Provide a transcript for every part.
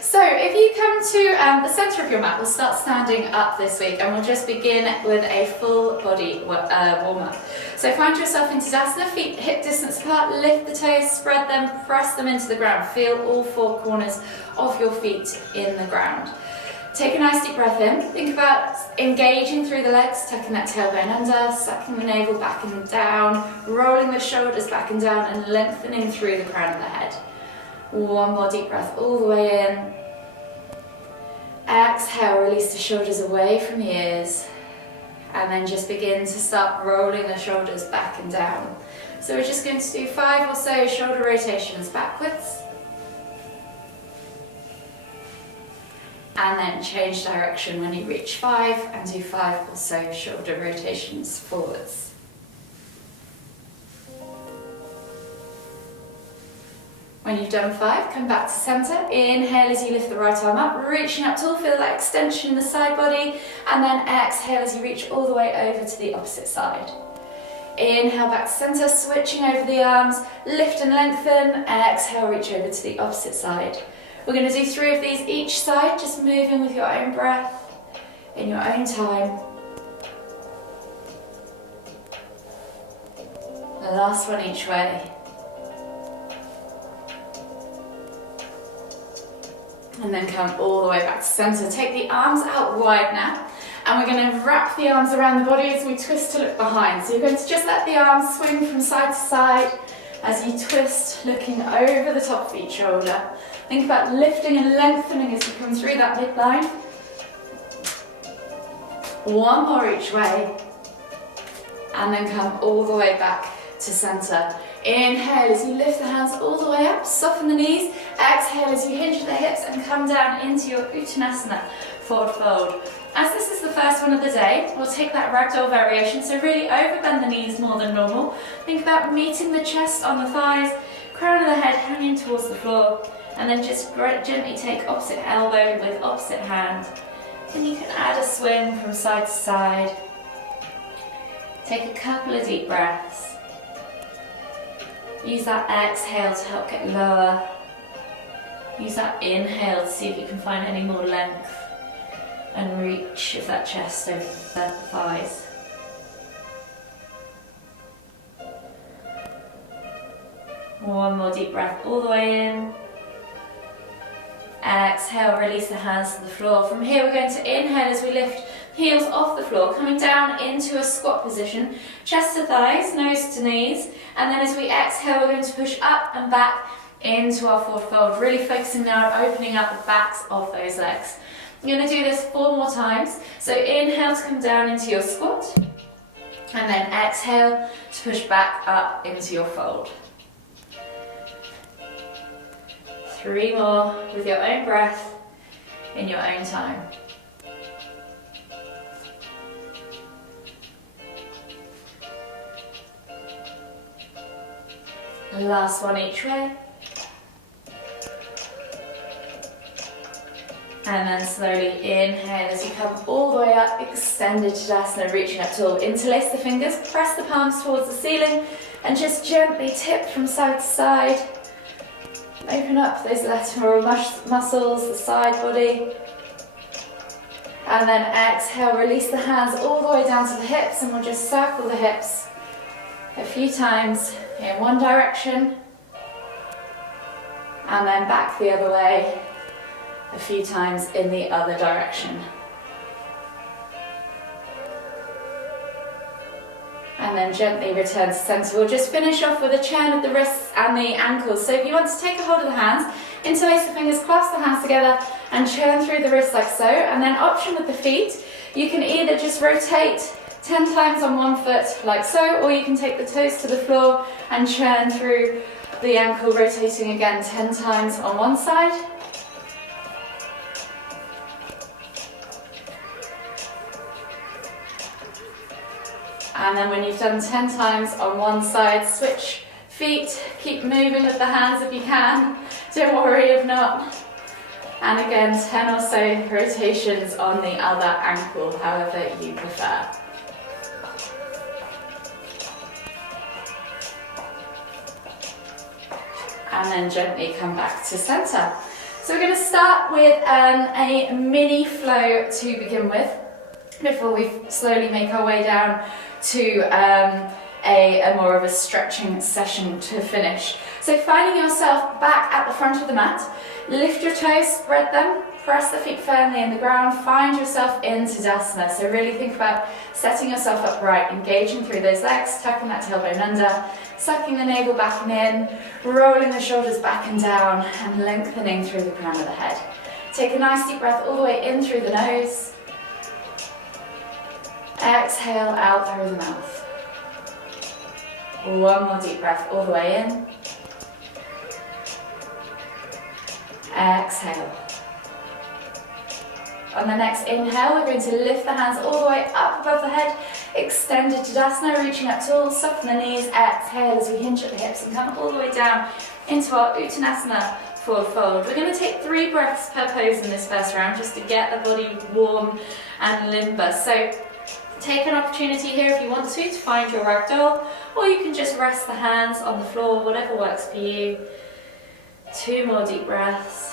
So if you come to the centre of your mat, we'll start standing up this week and we'll just begin with a full body warm-up. So find yourself in Tadasana, feet hip distance apart, lift the toes, spread them, press them into the ground. Feel all four corners of your feet in the ground. Take a nice deep breath in. Think about engaging through the legs, tucking that tailbone under, sucking the navel back and down, rolling the shoulders back and down and lengthening through the crown of the head. One more deep breath all the way in. Exhale, release the shoulders away from the ears. And then just begin to start rolling the shoulders back and down. So we're just going to do 5 or so shoulder rotations backwards. And then change direction when you reach 5 and do 5 or so shoulder rotations forwards. When you've done 5, come back to centre. Inhale as you lift the right arm up, reaching up tall, feel that extension in the side body. And then exhale as you reach all the way over to the opposite side. Inhale back to centre, switching over the arms, lift and lengthen. Exhale, reach over to the opposite side. We're going to do 3 of these each side, just moving with your own breath, in your own time. The last one each way. And then come all the way back to centre. Take the arms out wide now. And we're going to wrap the arms around the body as we twist to look behind. So you're going to just let the arms swing from side to side as you twist, looking over the top of each shoulder. Think about lifting and lengthening as you come through that midline. One more each way. And then come all the way back to centre. Inhale as you lift the hands all the way up, soften the knees. Exhale as you hinge the hips and come down into your Uttanasana, forward fold. As this is the first one of the day, we'll take that ragdoll variation, so really overbend the knees more than normal. Think about meeting the chest on the thighs, crown of the head hanging towards the floor, and then just gently take opposite elbow with opposite hand. Then you can add a swing from side to side. Take a couple of deep breaths. Use that exhale to help get lower. Use that inhale to see if you can find any more length and reach of that chest over the thighs. One more deep breath all the way in. Exhale, release the hands to the floor. From here we're going to inhale as we lift heels off the floor, coming down into a squat position, chest to thighs, nose to knees, and then as we exhale we're going to push up and back into our forward fold, really focusing now on opening up the backs of those legs. You're going to do this 4 more times, so inhale to come down into your squat, and then exhale to push back up into your fold. 3 more with your own breath, in your own time. Last one each way. And then slowly inhale as you come all the way up, extended Tadasana, reaching up tall. Interlace the fingers, press the palms towards the ceiling, and just gently tip from side to side. Open up those lateral muscles, the side body. And then exhale, release the hands all the way down to the hips, and we'll just circle the hips a few times in one direction, and then back the other way a few times in the other direction. And then gently return to centre. We'll just finish off with a churn of the wrists and the ankles. So if you want to take a hold of the hands, interlace the fingers, clasp the hands together and churn through the wrists like so. And then option with the feet, you can either just rotate 10 times on one foot like so, or you can take the toes to the floor and churn through the ankle, rotating again 10 times on one side. And then when you've done 10 times on one side, switch feet, keep moving with the hands if you can, don't worry if not. And again, 10 or so rotations on the other ankle, however you prefer. And then gently come back to center. So we're going to start with a mini flow to begin with, before we slowly make our way down to a more of a stretching session to finish. So finding yourself back at the front of the mat, lift your toes, spread them, press the feet firmly in the ground, find yourself in Tadasana. So really think about setting yourself upright, engaging through those legs, tucking that tailbone under, sucking the navel back and in, rolling the shoulders back and down, and lengthening through the crown of the head. Take a nice deep breath all the way in through the nose. Exhale out through the mouth. One more deep breath all the way in. Exhale. On the next inhale, we're going to lift the hands all the way up above the head, extended Tadasana, reaching up tall, soften the knees, exhale as we hinge at the hips and come all the way down into our Uttanasana forward fold. We're going to take 3 breaths per pose in this first round, just to get the body warm and limber. So take an opportunity here if you want to find your ragdoll, or you can just rest the hands on the floor, whatever works for you. 2 more deep breaths.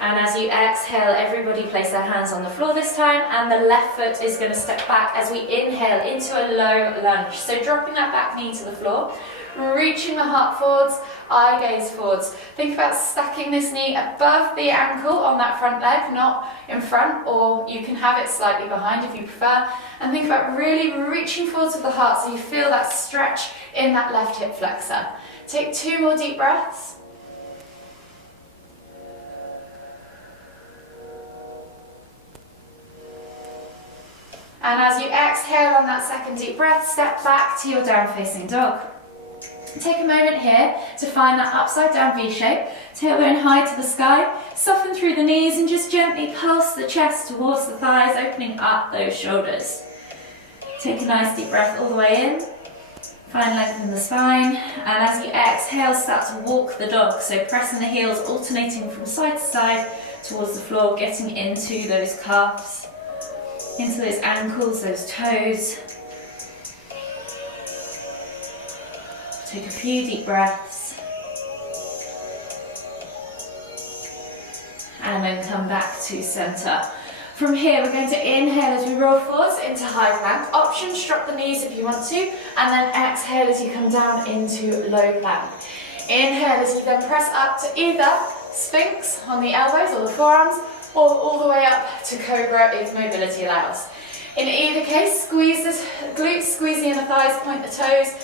And as you exhale, everybody place their hands on the floor this time, and the left foot is going to step back as we inhale into a low lunge. So dropping that back knee to the floor, reaching the heart forwards, eye gaze forwards. Think about stacking this knee above the ankle on that front leg, not in front, or you can have it slightly behind if you prefer. And think about really reaching forwards with the heart so you feel that stretch in that left hip flexor. Take 2 more deep breaths. And as you exhale on that second deep breath, step back to your down facing dog. Take a moment here to find that upside down V shape, tailbone high to the sky, soften through the knees and just gently pulse the chest towards the thighs, opening up those shoulders. Take a nice deep breath all the way in, find length in the spine, and as you exhale, start to walk the dog. So pressing the heels, alternating from side to side towards the floor, getting into those calves, into those ankles, those toes. Take a few deep breaths. And then come back to center. From here, we're going to inhale as we roll forwards into high plank. Options, drop the knees if you want to, and then exhale as you come down into low plank. Inhale as you then press up to either Sphinx on the elbows or the forearms, or all the way up to Cobra if mobility allows. In either case, squeeze the glutes, squeeze the inner thighs, point the toes,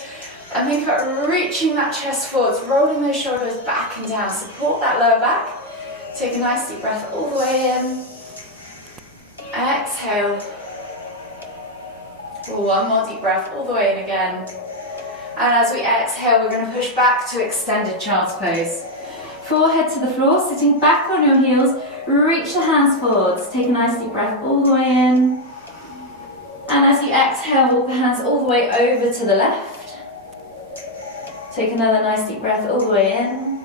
and think about reaching that chest forwards, rolling those shoulders back and down. Support that lower back. Take a nice deep breath all the way in. Exhale. One more deep breath all the way in again. And as we exhale, we're going to push back to extended child's pose. Forehead to the floor, sitting back on your heels, reach the hands forwards. Take a nice deep breath all the way in. And as you exhale, walk the hands all the way over to the left. Take another nice deep breath all the way in.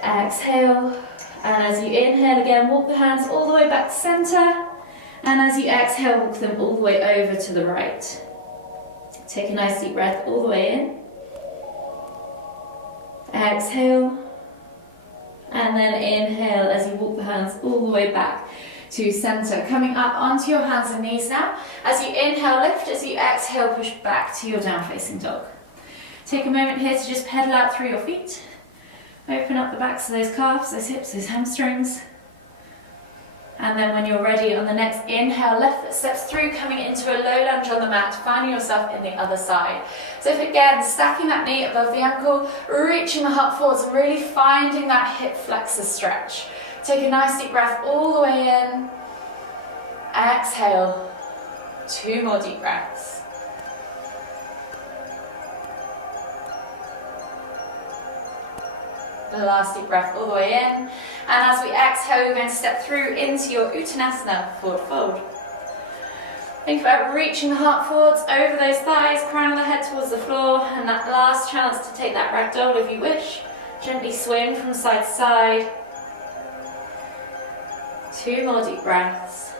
Exhale. And as you inhale again, walk the hands all the way back to center. And as you exhale, walk them all the way over to the right. Take a nice deep breath all the way in. Exhale. And then inhale as you walk the hands all the way back to center. Coming up onto your hands and knees now. As you inhale, lift. As you exhale, push back to your down facing dog. Take a moment here to just pedal out through your feet. Open up the backs of those calves, those hips, those hamstrings. And then when you're ready, on the next inhale, left foot steps through, coming into a low lunge on the mat, finding yourself in the other side. So if again, stacking that knee above the ankle, reaching the heart forwards and really finding that hip flexor stretch. Take a nice deep breath all the way in. Exhale. 2 more deep breaths. The last deep breath all the way in. And as we exhale, we're going to step through into your Uttanasana forward fold. Think about reaching the heart forwards over those thighs, crown of the head towards the floor, and that last chance to take that ragdoll if you wish. Gently swing from side to side. 2 more deep breaths.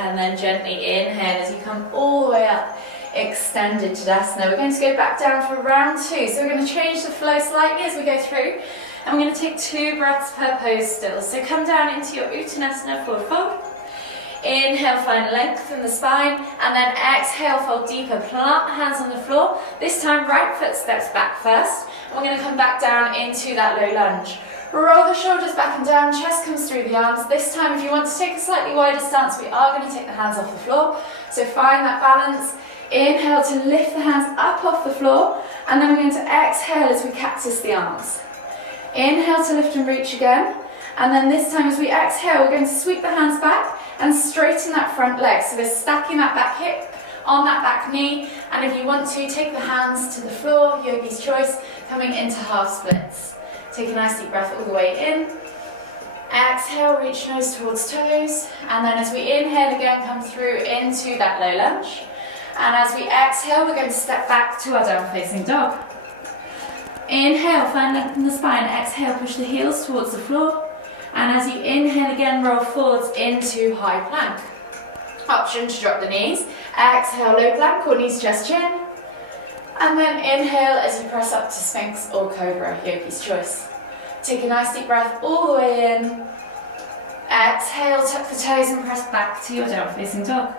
and then gently inhale as you come all the way up, extended Tadasana. We're going to go back down for round 2. So we're going to change the flow slightly as we go through, and we're going to take 2 breaths per pose still. So come down into your Uttanasana, forward fold. Inhale, find length in the spine, and then exhale, fold deeper. Plant the hands on the floor. This time, right foot steps back first. We're going to come back down into that low lunge. Roll the shoulders back and down, chest comes through the arms. This time, if you want to take a slightly wider stance, we are going to take the hands off the floor. So find that balance. Inhale to lift the hands up off the floor, and then we're going to exhale as we cactus the arms. Inhale to lift and reach again, and then this time as we exhale, we're going to sweep the hands back and straighten that front leg. So we're stacking that back hip on that back knee, and if you want to, take the hands to the floor, yogi's choice, coming into half splits. Take a nice deep breath all the way in. Exhale, reach nose towards toes, and then as we inhale again, come through into that low lunge. And as we exhale, we're going to step back to our down-facing dog. Inhale, find length in the spine. Exhale, push the heels towards the floor. And as you inhale again, roll forwards into high plank. Option to drop the knees. Exhale, low plank or knees, chest, chin. And then inhale as you press up to Sphinx or Cobra, yogi's choice. Take a nice deep breath all the way in. Exhale, tuck the toes and press back to your down-facing dog.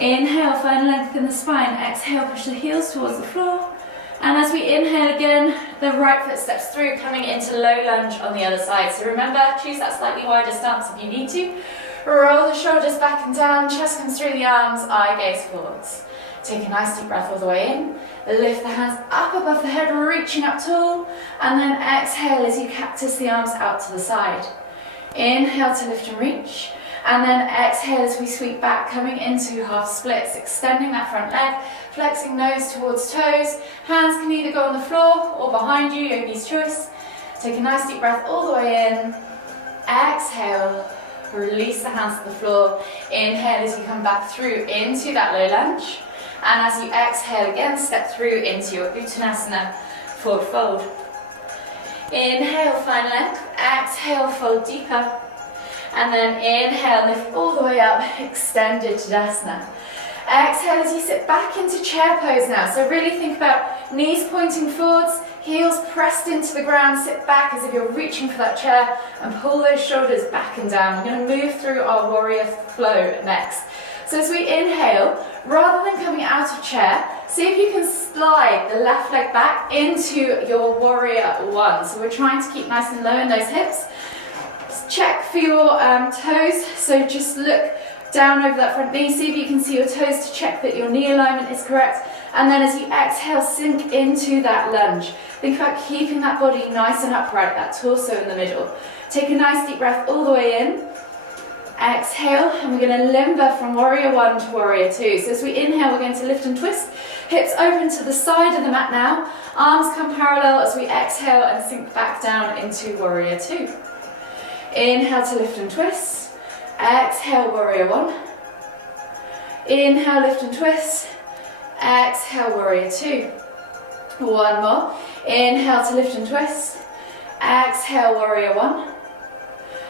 Inhale, find length in the spine. Exhale, push the heels towards the floor. And as we inhale again, the right foot steps through, coming into low lunge on the other side. So remember, choose that slightly wider stance if you need to. Roll the shoulders back and down, chest comes through the arms, eye gaze forwards. Take a nice deep breath all the way in. Lift the hands up above the head, reaching up tall. And then exhale as you cactus the arms out to the side. Inhale to lift and reach. And then exhale as we sweep back, coming into half splits, extending that front leg, flexing nose towards toes. Hands can either go on the floor or behind you, yogi's choice. Take a nice deep breath all the way in. Exhale, release the hands to the floor. Inhale as you come back through into that low lunge. And as you exhale again, step through into your Uttanasana, forward fold. Inhale, find length. Exhale, fold deeper. And then inhale, lift all the way up, extended Tadasana. Exhale as you sit back into chair pose now. So really think about knees pointing forwards, heels pressed into the ground, sit back as if you're reaching for that chair and pull those shoulders back and down. We're going to move through our warrior flow next. So as we inhale, rather than coming out of chair, see if you can slide the left leg back into your warrior one. So we're trying to keep nice and low in those hips. Check for your toes, so just look down over that front knee, see if you can see your toes to check that your knee alignment is correct, and then as you exhale, sink into that lunge. Think about keeping that body nice and upright, that torso in the middle. Take a nice deep breath all the way in. Exhale, and we're going to limber from warrior one to warrior two. So as we inhale, we're going to lift and twist, hips open to the side of the mat now, arms come parallel as we exhale and sink back down into warrior two. Inhale to lift and twist. Exhale, warrior one. Inhale, lift and twist. Exhale, warrior two. One more. Inhale to lift and twist. Exhale, warrior one.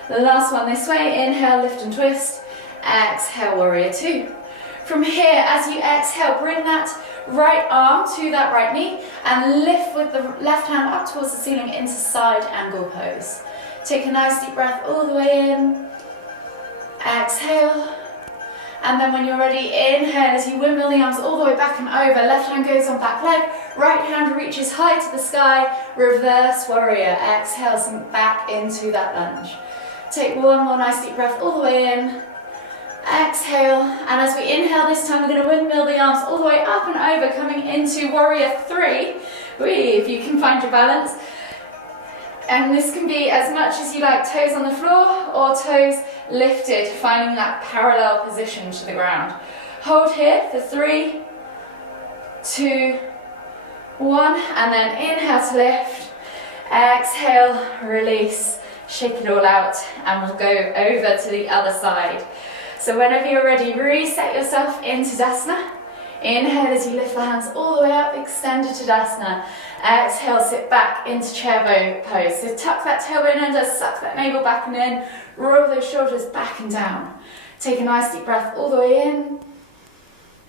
The last one this way. Inhale, lift and twist. Exhale, warrior two. From here, as you exhale, bring that right arm to that right knee and lift with the left hand up towards the ceiling into side angle pose. Take a nice deep breath all the way in. Exhale. And then when you're ready, inhale as you windmill the arms all the way back and over. Left hand goes on back leg. Right hand reaches high to the sky. Reverse warrior. Exhale, sink back into that lunge. Take one more nice deep breath all the way in. Exhale. And as we inhale this time, we're going to windmill the arms all the way up and over, coming into warrior three. If you can find your balance. And this can be as much as you like, toes on the floor or toes lifted, finding that parallel position to the ground. Hold here for 3, 2, 1, and then inhale to lift, exhale, release, shake it all out, and we'll go over to the other side. So whenever you're ready, reset yourself into Tadasana. Inhale as you lift the hands all the way up, extend to Tadasana. Exhale, sit back into chair pose. So tuck that tailbone under, suck that navel back and in, roll those shoulders back and down. Take a nice deep breath all the way in.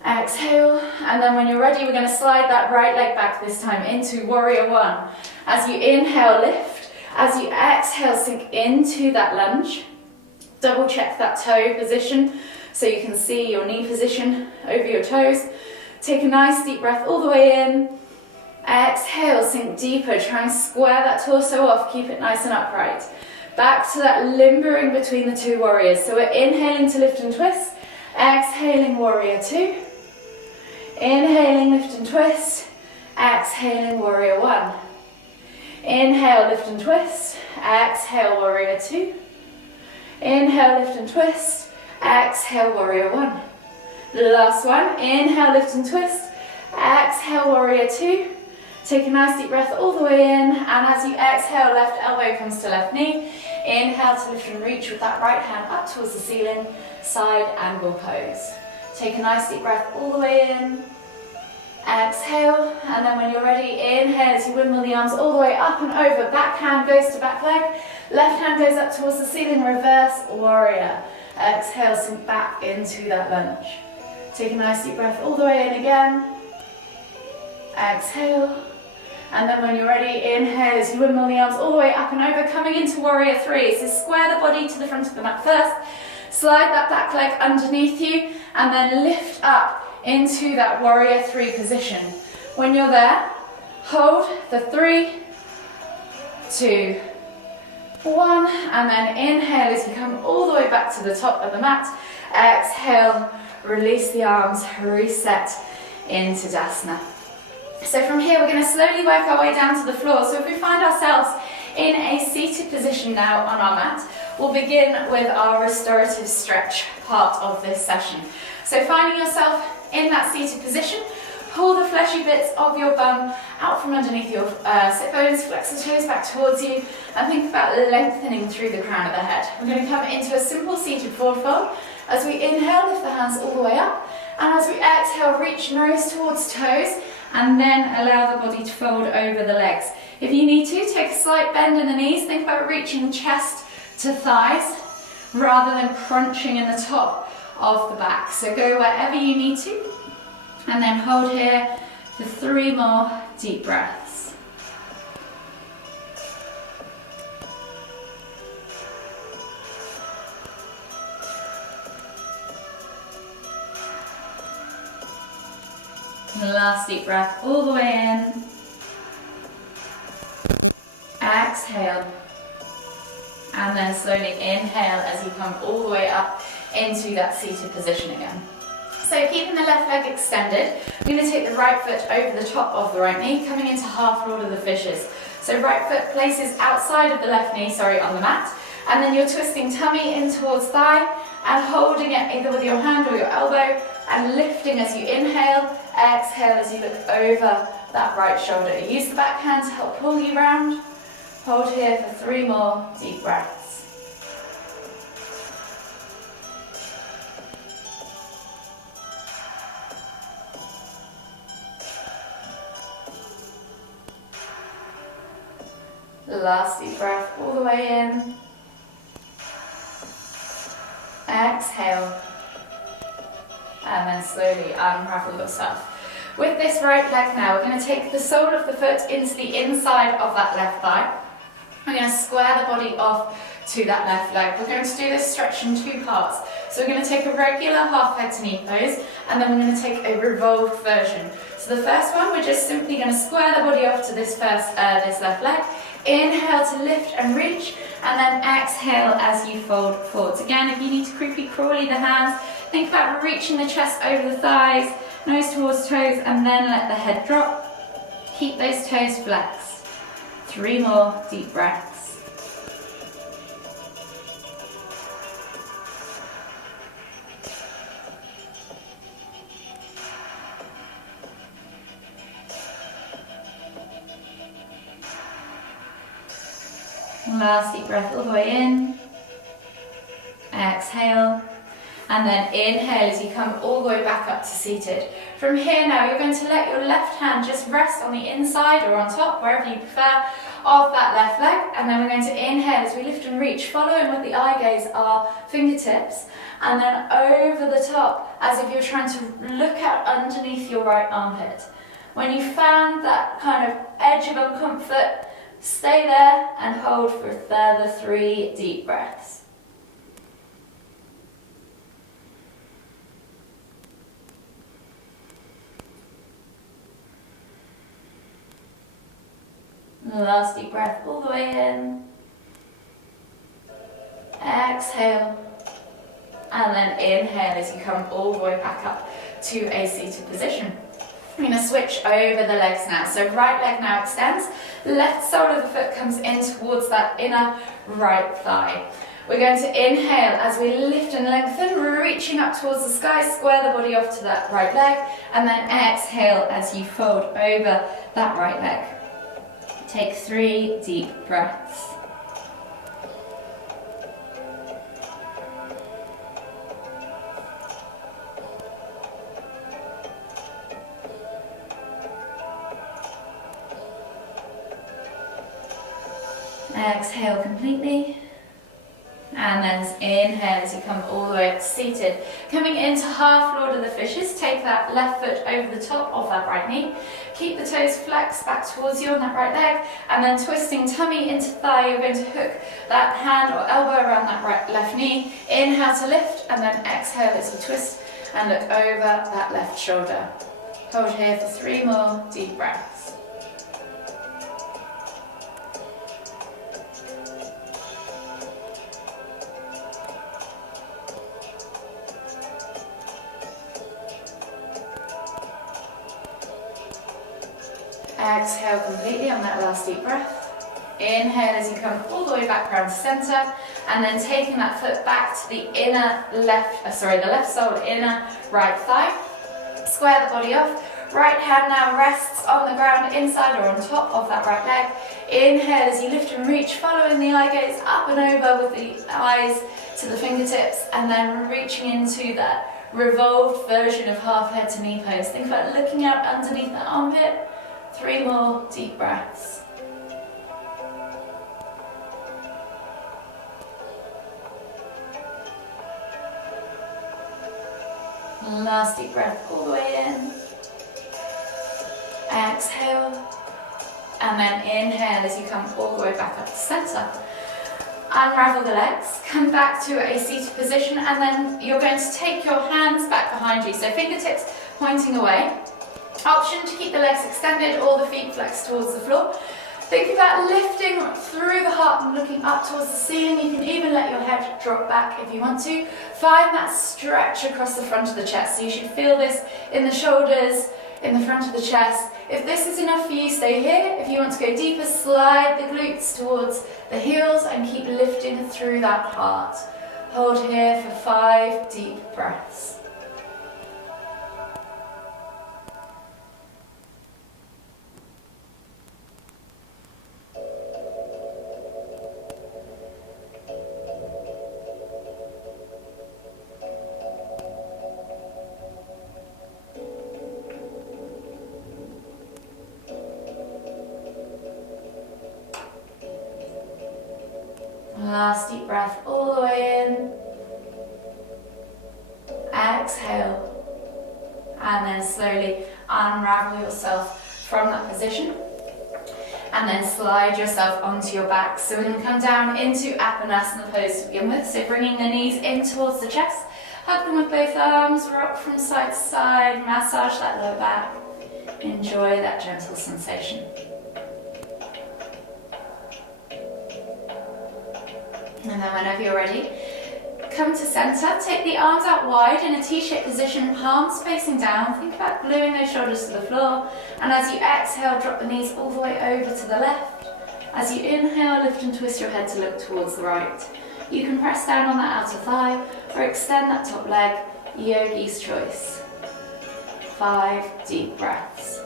Exhale, and then when you're ready, we're going to slide that right leg back this time into warrior one. As you inhale, lift. As you exhale, sink into that lunge. Double check that toe position so you can see your knee position over your toes. Take a nice deep breath all the way in. Exhale, sink deeper. Try and square that torso off. Keep it nice and upright. Back to that limbering between the two warriors. So we're inhaling to lift and twist. Exhaling, warrior two. Inhaling, lift and twist. Exhaling, warrior one. Inhale, lift and twist. Exhale, warrior two. Inhale, lift and twist. Exhale, warrior one. Last one. Inhale, lift and twist. Exhale, warrior two. Take a nice deep breath all the way in, and as you exhale, left elbow comes to left knee. Inhale to lift and reach with that right hand up towards the ceiling, side angle pose. Take a nice deep breath all the way in. Exhale, and then when you're ready, inhale as you windmill the arms all the way up and over. Back hand goes to back leg, left hand goes up towards the ceiling, reverse warrior. Exhale, sink back into that lunge. Take a nice deep breath all the way in again. Exhale. And then when you're ready, inhale as you windmill the arms all the way up and over, coming into warrior three. So square the body to the front of the mat first, slide that back leg underneath you, and then lift up into that warrior three position. When you're there, hold the 3, 2, 1, and then inhale as you come all the way back to the top of the mat. Exhale, release the arms, reset into Dasana. So from here, we're going to slowly work our way down to the floor. So if we find ourselves in a seated position now on our mat, we'll begin with our restorative stretch part of this session. So finding yourself in that seated position, pull the fleshy bits of your bum out from underneath your sit bones, flex the toes back towards you, and think about lengthening through the crown of the head. We're going to come into a simple seated forward fold. As we inhale, lift the hands all the way up, and as we exhale, reach nose towards toes, and then allow the body to fold over the legs. If you need to, take a slight bend in the knees. Think about reaching chest to thighs rather than crunching in the top of the back. So go wherever you need to, and then hold here for 3 more deep breaths. Last deep breath all the way in. Exhale. And then slowly inhale as you come all the way up into that seated position again. So keeping the left leg extended, we're going to take the right foot over the top of the right knee, coming into half Lord of the Fishes. So right foot places outside of the left knee, on the mat. And then you're twisting tummy in towards thigh and holding it either with your hand or your elbow and lifting as you inhale, exhale as you look over that right shoulder. Use the back hand to help pull you round. Hold here for 3 more deep breaths. Last deep breath all the way in. Exhale. And then slowly unravel yourself. With this right leg now, we're going to take the sole of the foot into the inside of that left thigh. We're going to square the body off to that left leg. We're going to do this stretch in 2 parts. So we're going to take a regular half head to knee pose, and then we're going to take a revolved version. So the first one, we're just simply going to square the body off to this left leg. Inhale to lift and reach, and then exhale as you fold forwards. Again, if you need to creepy crawly the hands, think about reaching the chest over the thighs, nose towards toes, and then let the head drop. Keep those toes flexed. 3 more deep breaths. Last deep breath all the way in. Exhale. And then inhale as you come all the way back up to seated. From here now, you're going to let your left hand just rest on the inside or on top, wherever you prefer, of that left leg. And then we're going to inhale as we lift and reach, following with the eye gaze our fingertips. And then over the top, as if you're trying to look out underneath your right armpit. When you found that kind of edge of uncomfort, stay there and hold for a further 3 deep breaths. Last deep breath all the way in. Exhale. And then inhale as you come all the way back up to a seated position. I'm going to switch over the legs now. So right leg now extends. Left sole of the foot comes in towards that inner right thigh. We're going to inhale as we lift and lengthen, reaching up towards the sky, square the body off to that right leg, and then exhale as you fold over that right leg. Take 3 deep breaths. Exhale completely. And then inhale as you come all the way up to seated. Coming into half Lord of the Fishes, take that left foot over the top of that right knee. Keep the toes flexed back towards you on that right leg, and then twisting tummy into thigh, you're going to hook that hand or elbow around that left knee. Inhale to lift, and then exhale as you twist and look over that left shoulder. Hold here for 3 more deep breaths. Exhale completely on that last deep breath. Inhale as you come all the way back around to center, and then taking that foot back to the the left sole, inner right thigh. Square the body off. Right hand now rests on the ground inside or on top of that right leg. Inhale as you lift and reach, following the eye gaze up and over with the eyes to the fingertips, and then reaching into that revolved version of half head to knee pose. Think about looking out underneath the armpit. 3 more deep breaths. Last deep breath all the way in. Exhale. And then inhale as you come all the way back up to center. Unravel the legs, come back to a seated position, and then you're going to take your hands back behind you. So fingertips pointing away. Option to keep the legs extended or the feet flexed towards the floor. Think about lifting through the heart and looking up towards the ceiling. You can even let your head drop back if you want to. Find that stretch across the front of the chest. So you should feel this in the shoulders, in the front of the chest. If this is enough for you, stay here. If you want to go deeper, slide the glutes towards the heels and keep lifting through that heart. Hold here for 5 deep breaths. Last deep breath all the way in. Exhale. And then slowly unravel yourself from that position. And then slide yourself onto your back. So we're going to come down into Apanasana pose to begin with. So bringing the knees in towards the chest. Hug them with both arms. Rock from side to side. Massage that lower back. Enjoy that gentle sensation. And then whenever you're ready, come to center, take the arms out wide in a T-shaped position, palms facing down. Think about gluing those shoulders to the floor. And as you exhale, drop the knees all the way over to the left. As you inhale, lift and twist your head to look towards the right. You can press down on that outer thigh or extend that top leg, yogi's choice. 5 deep breaths.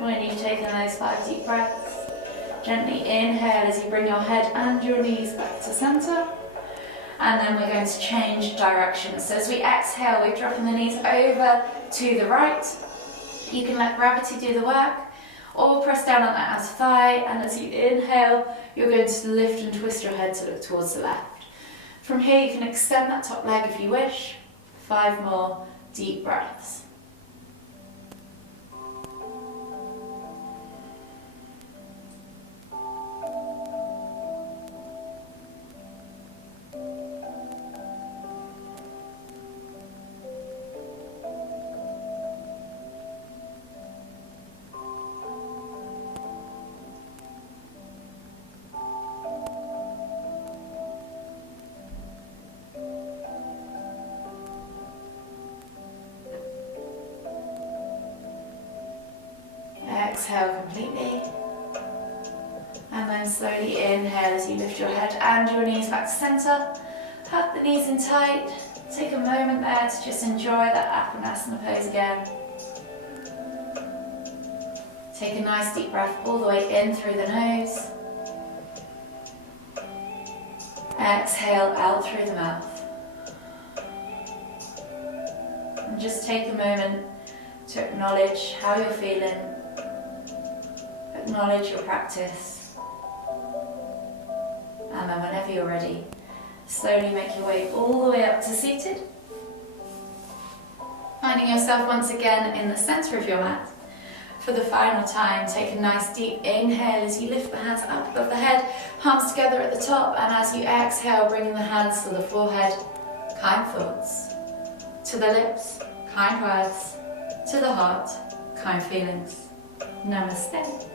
When you've taken those 5 deep breaths, gently inhale as you bring your head and your knees back to center. And then we're going to change direction. So as we exhale, we're dropping the knees over to the right. You can let gravity do the work, or press down on that outer thigh. And as you inhale, you're going to lift and twist your head to look towards the left. From here, you can extend that top leg if you wish. 5 more deep breaths. Exhale completely, and then slowly inhale as you lift your head and your knees back to center. Hug the knees in tight. Take a moment there to just enjoy that Apanasana pose again. Take a nice deep breath all the way in through the nose. Exhale out through the mouth. And just take a moment to acknowledge how you're feeling. Acknowledge your practice, and then whenever you're ready, slowly make your way all the way up to seated. Finding yourself once again in the center of your mat. For the final time, take a nice deep inhale as you lift the hands up above the head, palms together at the top, and as you exhale, bringing the hands to the forehead, kind thoughts. To the lips, kind words. To the heart, kind feelings. Namaste.